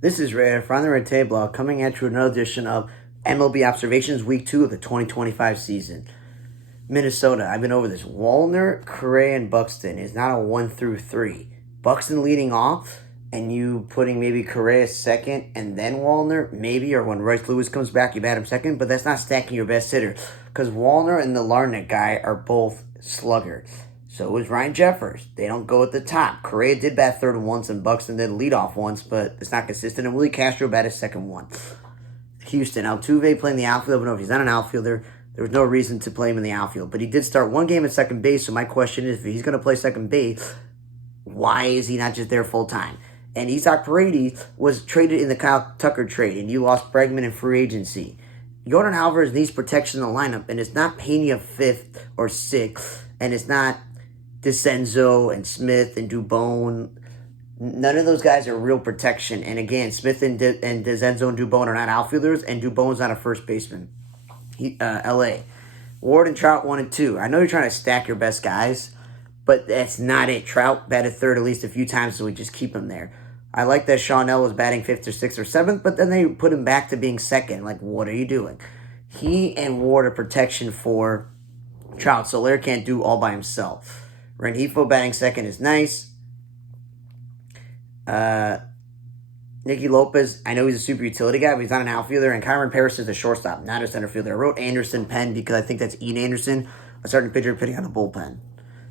This is Ray from the Red Table Blog coming at you with another edition of MLB Observations Week 2 of the 2025 season. Minnesota, I've been over this. Wallner, Correa, and Buxton is not a 1 through 3. Buxton leading off, and you putting maybe Correa second and then Wallner, maybe, or when Royce Lewis comes back, you bat him second, but that's not stacking your best hitter because Wallner and the Larnach guy are both sluggers. So is Ryan Jeffers. They don't go at the top. Correa did bat third once, and Buxton did lead off once, but it's not consistent. And Willie Castro batted second one. Houston, Altuve playing the outfield, but no, if he's not an outfielder, there was no reason to play him in the outfield. But he did start one game at second base, so my question is, if he's going to play second base, why is he not just there full time? And Isaac Paredes was traded in the Kyle Tucker trade, and you lost Bregman in free agency. Jordan Alvarez needs protection in the lineup, and it's not Pena fifth or sixth, and it's not DeCenzo and Smith and Dubon. None of those guys are real protection. And again, Smith and DeCenzo and Dubon are not outfielders, and Dubon's not a first baseman. L.A. Ward and Trout 1 and 2. I know you're trying to stack your best guys, but that's not it. Trout batted third at least a few times, so we just keep him there. I like that Shawnell was batting 5th or 6th or 7th, but then they put him back to being second. Like, what are you doing? He and Ward are protection for Trout. Soler can't do all by himself. Rengifo batting second is nice. Nicky Lopez, I know he's a super utility guy, but he's not an outfielder. And Kyron Paris is a shortstop, not a center fielder. I wrote Anderson Penn because I think that's Ian Anderson, a starting pitcher pitching on the bullpen.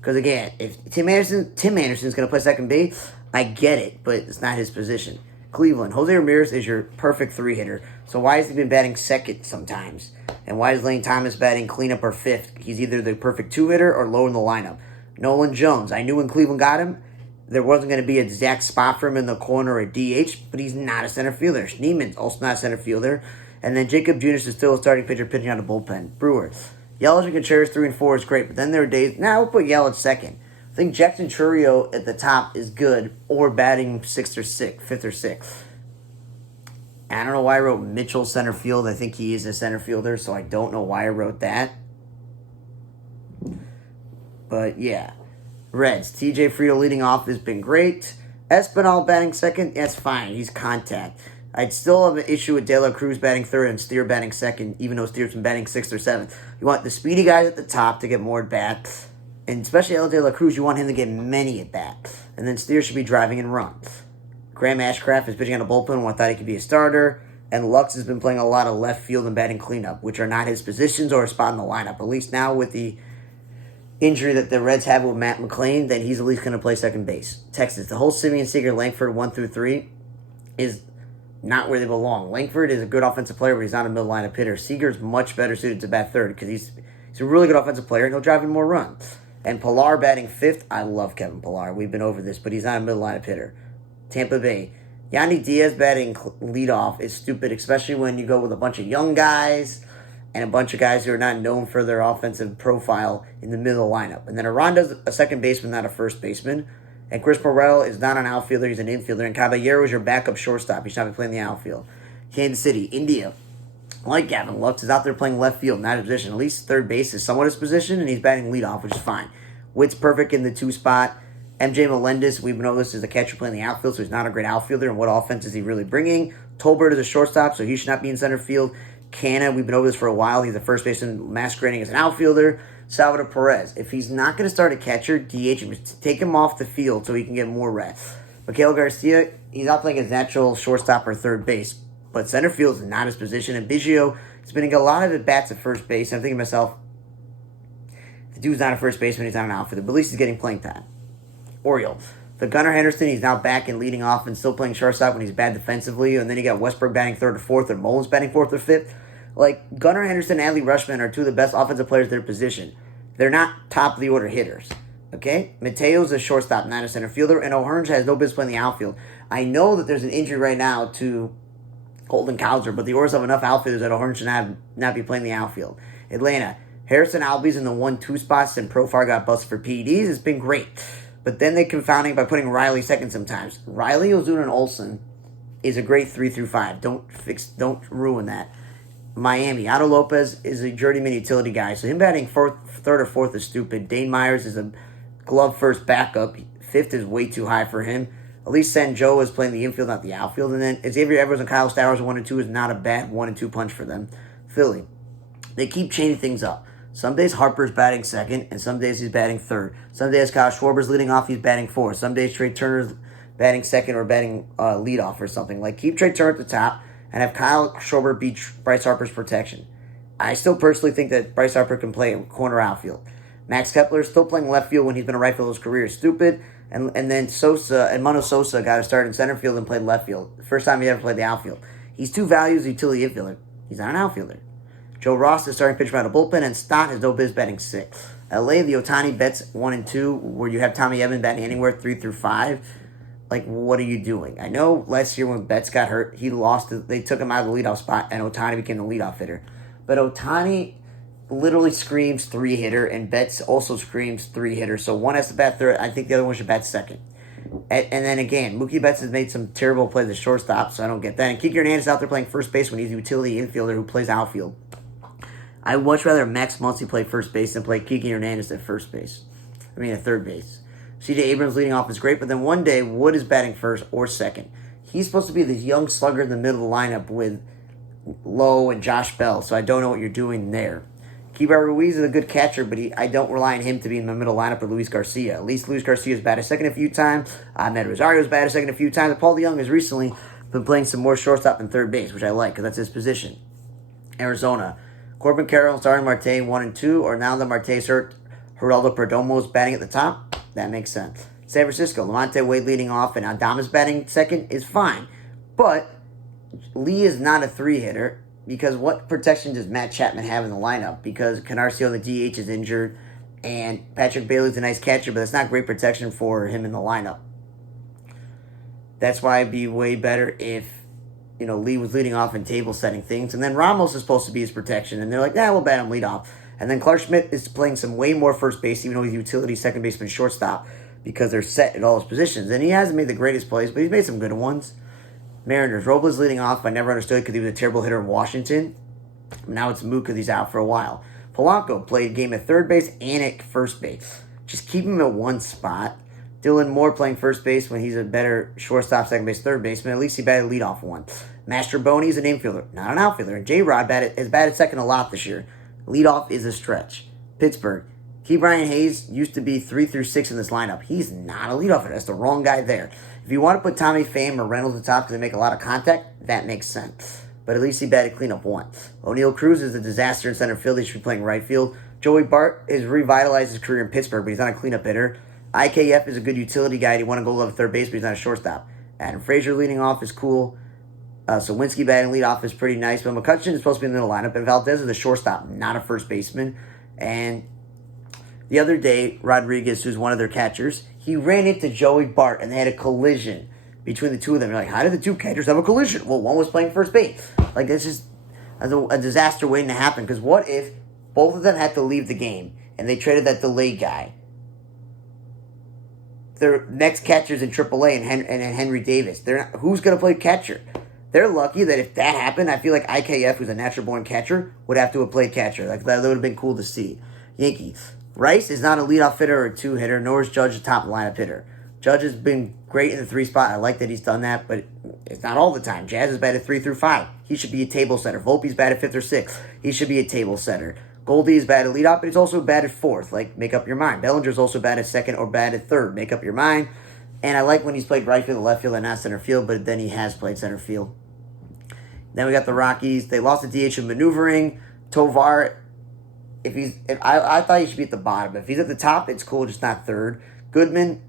Because again, if Tim Anderson's going to play second base, I get it, but it's not his position. Cleveland, Jose Ramirez is your perfect 3-hitter. So why has he been batting second sometimes? And why is Lane Thomas batting cleanup or 5th? He's either the perfect 2-hitter or low in the lineup. Nolan Jones, I knew when Cleveland got him, there wasn't going to be an exact spot for him in the corner or DH, but he's not a center fielder. Schneeman's also not a center fielder. And then Jacob Junis is still a starting pitcher pitching on the bullpen. Brewers, Yelich and Contreras 3 and 4 is great, but then there are days, we'll put Yelich second. I think Jackson Chourio at the top is good, or batting 6th or 6th, 5th or 6th. I don't know why I wrote Mitchell center field. I think he is a center fielder, so I don't know why I wrote that. But yeah. Reds, TJ Friedl leading off has been great. Espinal batting second, that's fine. He's contact. I'd still have an issue with De La Cruz batting third and Steer batting second, even though Steer's been batting 6th or 7th. You want the speedy guys at the top to get more at-bats. And especially El De La Cruz, you want him to get many at-bats. And then Steer should be driving and runs. Graham Ashcraft is pitching on a bullpen when I thought he could be a starter. And Lux has been playing a lot of left field and batting cleanup, which are not his positions or a spot in the lineup. At least now with the injury that the Reds have with Matt McClain, then he's at least going to play second base. Texas, the whole Simeon, Seager, Langford 1 through 3 is not where they belong. Langford is a good offensive player, but he's not a middle lineup hitter. Seager's much better suited to bat third because he's a really good offensive player and he'll drive in more runs. And Pilar batting 5th. I love Kevin Pilar. We've been over this, but he's not a middle lineup hitter. Tampa Bay, Yandy Diaz batting leadoff is stupid, especially when you go with a bunch of young guys and a bunch of guys who are not known for their offensive profile in the middle of the lineup. And then Aranda's a second baseman, not a first baseman. And Chris Morel is not an outfielder, he's an infielder. And Caballero is your backup shortstop. He should not be playing the outfield. Kansas City, India, like Gavin Lux, is out there playing left field, not his position. At least third base is somewhat his position, and he's batting leadoff, which is fine. Witt's perfect in the 2 spot. MJ Melendez, we've known this as a catcher playing the outfield, so he's not a great outfielder. And what offense is he really bringing? Tolbert is a shortstop, so he should not be in center field. Canna, we've been over this for a while. He's a first baseman masquerading as an outfielder. Salvador Perez, if he's not going to start a catcher, DH him. Take him off the field so he can get more rest. Miguel Garcia, he's not playing his natural shortstop or third base, but center field is not his position. And Biggio has been getting a lot of at-bats at first base. I'm thinking to myself, the dude's not a first baseman, he's not an outfielder, but at least he's getting playing time. Orioles. For Gunnar Henderson, he's now back and leading off and still playing shortstop when he's bad defensively. And then you got Westbrook batting 3rd or 4th, or Mullins batting 4th or 5th. Like, Gunnar Henderson and Adley Rutschman are 2 of the best offensive players in their position. They're not top-of-the-order hitters. Okay? Mateo's a shortstop, not a center fielder. And O'Hearns has no business playing the outfield. I know that there's an injury right now to Colton Cowser, but the Orioles have enough outfielders that O'Hearns should not be playing the outfield. Atlanta. Harrison Albies in the 1-2 spots, and Profar got busted for PEDs. It's been great. But then they confounding by putting Riley second sometimes. Riley, Ozuna, and Olsen is a great 3 through 5. Don't ruin that. Miami, Otto Lopez is a journeyman utility guy, so him batting 3rd or 4th is stupid. Dane Myers is a glove first backup. 5th is way too high for him. At least Sanjo is playing the infield, not the outfield. And then Xavier Edwards and Kyle Stowers 1 and 2 is not a bad 1 and 2 punch for them. Philly. They keep changing things up. Some days Harper's batting second, and some days he's batting third. Some days Kyle Schwarber's leading off, he's batting fourth. Some days Trey Turner's batting second or batting leadoff or something. Like, keep Trey Turner at the top and have Kyle Schwarber beat Bryce Harper's protection. I still personally think that Bryce Harper can play corner outfield. Max Kepler is still playing left field when he's been a right field his career. Stupid. And then Edmundo Sosa got to start in center field and played left field. The first time he ever played the outfield. He's two values utility infielder. He's not an outfielder. Joe Ross is starting pitcher out of bullpen, and Stott has no biz batting 6. LA, the Ohtani bets 1 and 2, where you have Tommy Edman batting anywhere 3 through 5. Like, what are you doing? I know last year when Betts got hurt, he lost. They took him out of the leadoff spot, and Ohtani became the leadoff hitter. But Ohtani literally screams 3-hitter, and Betts also screams 3-hitter. So one has to bat third. I think the other one should bat second. And then again, Mookie Betts has made some terrible plays at shortstop, so I don't get that. And Kike Hernandez out there playing first base when he's a utility infielder who plays outfield. I would much rather Max Muncy play first base than play Kike Hernandez at third base. C.J. Abrams leading off is great, but then one day, Wood is batting first or second. He's supposed to be this young slugger in the middle of the lineup with Lowe and Josh Bell, so I don't know what you're doing there. Kibar Ruiz is a good catcher, but I don't rely on him to be in the middle lineup with Luis Garcia. At least Luis Garcia's batted second a few times. Ahmed Rosario's batted second a few times. And Paul DeJong has recently been playing some more shortstop and third base, which I like, because that's his position. Arizona. Corbin Carroll and Starling Marte 1 and 2, or now that Marte's hurt, Geraldo Perdomo is batting at the top. That makes sense. San Francisco, Lamonte Wade leading off and Adames batting second is fine. But Lee is not a 3-hitter because what protection does Matt Chapman have in the lineup? Because Canarcio in the DH is injured and Patrick Bailey's a nice catcher, but it's not great protection for him in the lineup. That's why it'd be way better if, Lee was leading off in table setting things. And then Ramos is supposed to be his protection. And they're like, we'll bat him lead off. And then Clark Schmidt is playing some way more first base, even though he's utility second baseman shortstop, because they're set at all his positions. And he hasn't made the greatest plays, but he's made some good ones. Mariners, Robles leading off. I never understood because he was a terrible hitter in Washington. Now it's moot because he's out for a while. Polanco played a game at third base and at first base. Just keep him at one spot. Dylan Moore playing first base when he's a better shortstop, second base, third baseman. At least he batted leadoff one. Mastroboni is an infielder, not an outfielder. And J-Rod has batted second a lot this year. Leadoff is a stretch. Pittsburgh. Key Brian Hayes used to be 3 through 6 in this lineup. He's not a leadoff hitter. That's the wrong guy there. If you want to put Tommy Pham or Reynolds at the top because they make a lot of contact, that makes sense. But at least he batted cleanup one. O'Neal Cruz is a disaster in center field. He should be playing right field. Joey Bart has revitalized his career in Pittsburgh, but he's not a cleanup hitter. IKF is a good utility guy. He won a gold glove at third base, but he's not a shortstop. Adam Frazier leading off is cool. Sawinski batting leadoff is pretty nice. But McCutcheon is supposed to be in the middle lineup. And Valdez is a shortstop, not a first baseman. And the other day, Rodriguez, who's one of their catchers, he ran into Joey Bart, and they had a collision between the two of them. You're like, how did the two catchers have a collision? Well, one was playing first base. Like, that's just a disaster waiting to happen. Because what if both of them had to leave the game, and they traded that delay guy? Their next catcher's in AAA and Henry Davis. Who's going to play catcher? They're lucky that if that happened, I feel like IKF, who's a natural-born catcher, would have to have played catcher. Like, that would have been cool to see. Yankees. Rice is not a leadoff hitter or a 2-hitter, nor is Judge a top lineup hitter. Judge has been great in the 3 spot. I like that he's done that, but it's not all the time. Jazz is batted 3 through 5. He should be a table setter. Volpe's batted 5th or 6th. He should be a table setter. Goldie is batted leadoff, but he's also batted 4th. Like, make up your mind. Bellinger's also batted 2nd or batted 3rd. Make up your mind. And I like when he's played right field, left field, and not center field, but then he has played center field. Then we got the Rockies. They lost the DH in maneuvering. Tovar, I thought he should be at the bottom. If he's at the top, it's cool, just not third. Goodman,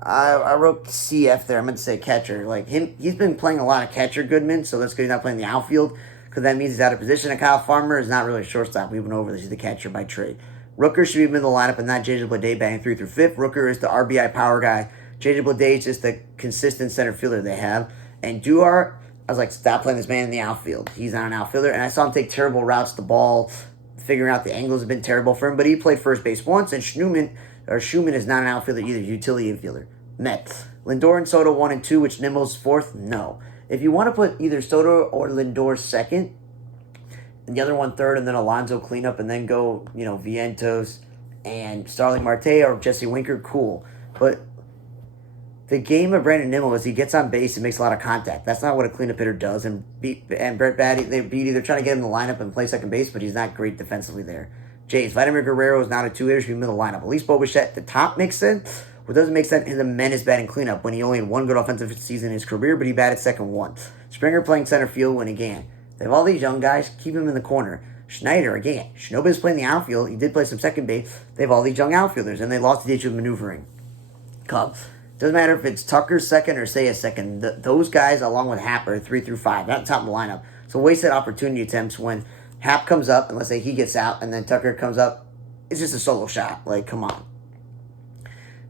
I wrote CF there. I meant to say catcher. Like he's been playing a lot of catcher, Goodman, so that's good he's not playing the outfield because that means he's out of position. And Kyle Farmer is not really a shortstop. We went over this. He's the catcher by trade. Rooker should be in the lineup and not JJ Bleday batting 3 through 5th. Rooker is the RBI power guy. JJ Bleday is just the consistent center fielder they have. And Duhart, I was like, stop playing this man in the outfield. He's not an outfielder. And I saw him take terrible routes to the ball. Figuring out the angles have been terrible for him. But he played first base once. And Schumann is not an outfielder either. Utility infielder. Mets. Lindor and Soto 1 and 2, which Nimmo's 4th? No. If you want to put either Soto or Lindor 2nd, and the other one 3rd, and then Alonso cleanup, and then go, Vientos and Starling Marte or Jesse Winker, cool. But the game of Brandon Nimmo is he gets on base and makes a lot of contact. That's not what a cleanup hitter does. And Brett Baty, they're trying to get him in the lineup and play second base, but he's not great defensively there. Jays, Vladimir Guerrero is not a two-hitter, should be in the lineup. At least Bo Bichette at the top makes sense. What doesn't make sense is the menace batting cleanup when he only had one good offensive season in his career, but he batted second once. Springer playing center field when again. They have all these young guys, keep him in the corner. Schneider, again, Shinobu's playing the outfield. He did play some second base. They have all these young outfielders, and they lost the issue of maneuvering. Cubs. Doesn't matter if it's Tucker's second or Seiya's second. Those guys, along with Happ, are 3 through 5. Not top of the lineup. So wasted opportunity attempts when Happ comes up, and let's say he gets out, and then Tucker comes up. It's just a solo shot. Like, come on.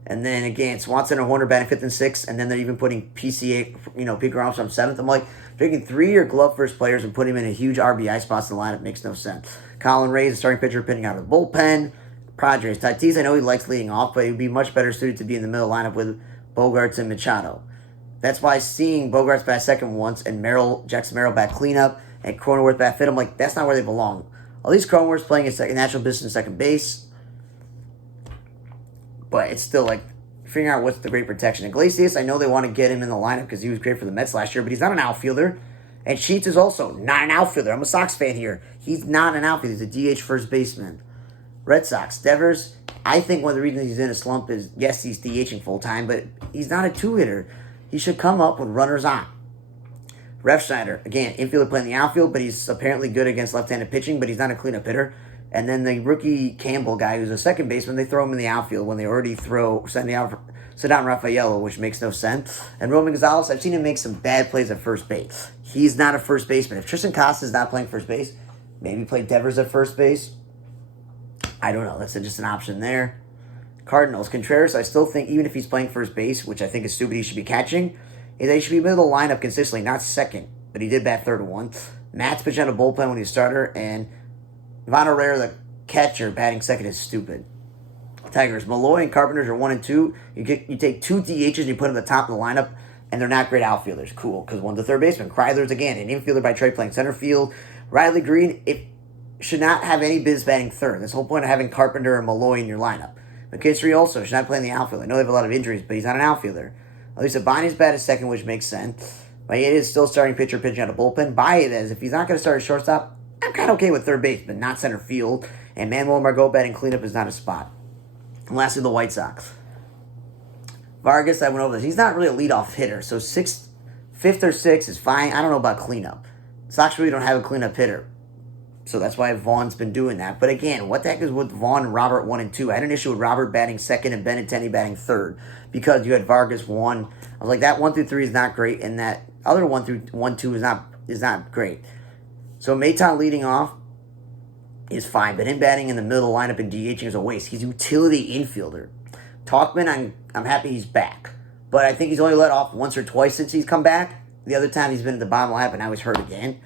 And then, again, Swanson and Horner batting 5th and 6th, and then they're even putting PCA, Peter Armstrong 7th. I'm like, taking 3-year glove first players and putting him in a huge RBI spots in the lineup makes no sense. Colin Ray, the starting pitcher, pitching out of the bullpen. Padres. Tatis, I know he likes leading off, but he would be much better suited to be in the middle lineup with Bogarts and Machado. That's why seeing Bogarts bat second once and Jackson Merrill bat cleanup and Cronenworth bat fit, I'm like, that's not where they belong. At least Cronenworth's playing his natural position second base. But it's still like figuring out what's the great protection. Iglesias, I know they want to get him in the lineup because he was great for the Mets last year, but he's not an outfielder. And Sheets is also not an outfielder. I'm a Sox fan here. He's not an outfielder. He's a DH first baseman. Red Sox, Devers, I think one of the reasons he's in a slump is, yes, he's DHing full-time, but he's not a two-hitter. He should come up with runners on. Refsnyder, again, infielder playing the outfield, but he's apparently good against left-handed pitching, but he's not a cleanup hitter. And then the rookie Campbell guy, who's a second baseman, they throw him in the outfield when they already send down Rafaelo, which makes no sense. And Roman Gonzalez, I've seen him make some bad plays at first base. He's not a first baseman. If Tristan Costa is not playing first base, maybe play Devers at first base. I don't know. That's just an option there. Cardinals. Contreras, I still think, even if he's playing first base, which I think is stupid, he should be catching, is that he should be middle of the lineup consistently, not second. But he did bat third one. Matt's pitching on a bullpen when he's a starter, and Von Herrera, the catcher, batting second is stupid. Tigers. Malloy and Carpenters are 1 and 2. You take 2 DHs and you put them at the top of the lineup, and they're not great outfielders. Cool, because one's a third baseman. Kreidler's, again, an infielder by trade playing center field. Riley Green, should not have any biz batting third. That's the whole point of having Carpenter and Malloy in your lineup. McKinstry also should not play in the outfield. I know they have a lot of injuries, but he's not an outfielder. At least Abani's bat is second, which makes sense. Maeda is still starting pitcher pitching out of bullpen. Baez, if he's not going to start at shortstop, I'm kind of okay with third base, but not center field. And Manuel Margot batting cleanup is not a spot. And lastly, the White Sox. Vargas, I went over this. He's not really a leadoff hitter, so 5th or 6th is fine. I don't know about cleanup. Sox really don't have a cleanup hitter. So that's why Vaughn's been doing that. But again, what the heck is with Vaughn and Robert 1 and 2? I had an issue with Robert batting second and Benintendi batting third because you had Vargas 1. I was like, that 1 through 3 is not great, and that other 1 through 1-2 is not great. So Maton leading off is fine, but him batting in the middle lineup and DHing is a waste. He's a utility infielder. Talkman, I'm happy he's back, but I think he's only let off once or twice since he's come back. The other time he's been at the bottom lineup, and now he's hurt again.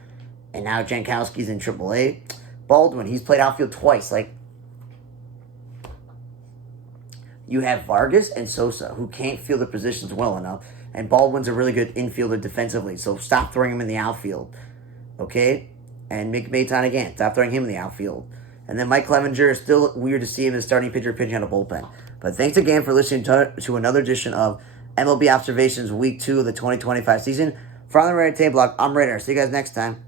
And now Jankowski's in AAA. Baldwin, he's played outfield twice. Like, you have Vargas and Sosa, who can't field the positions well enough. And Baldwin's a really good infielder defensively, so stop throwing him in the outfield. Okay? And Mick Maton again, stop throwing him in the outfield. And then Mike Clevenger, is still weird to see him as starting pitcher pitching on a bullpen. But thanks again for listening to another edition of MLB Observations Week 2 of the 2025 season. For the Red Table Block, I'm Raider. See you guys next time.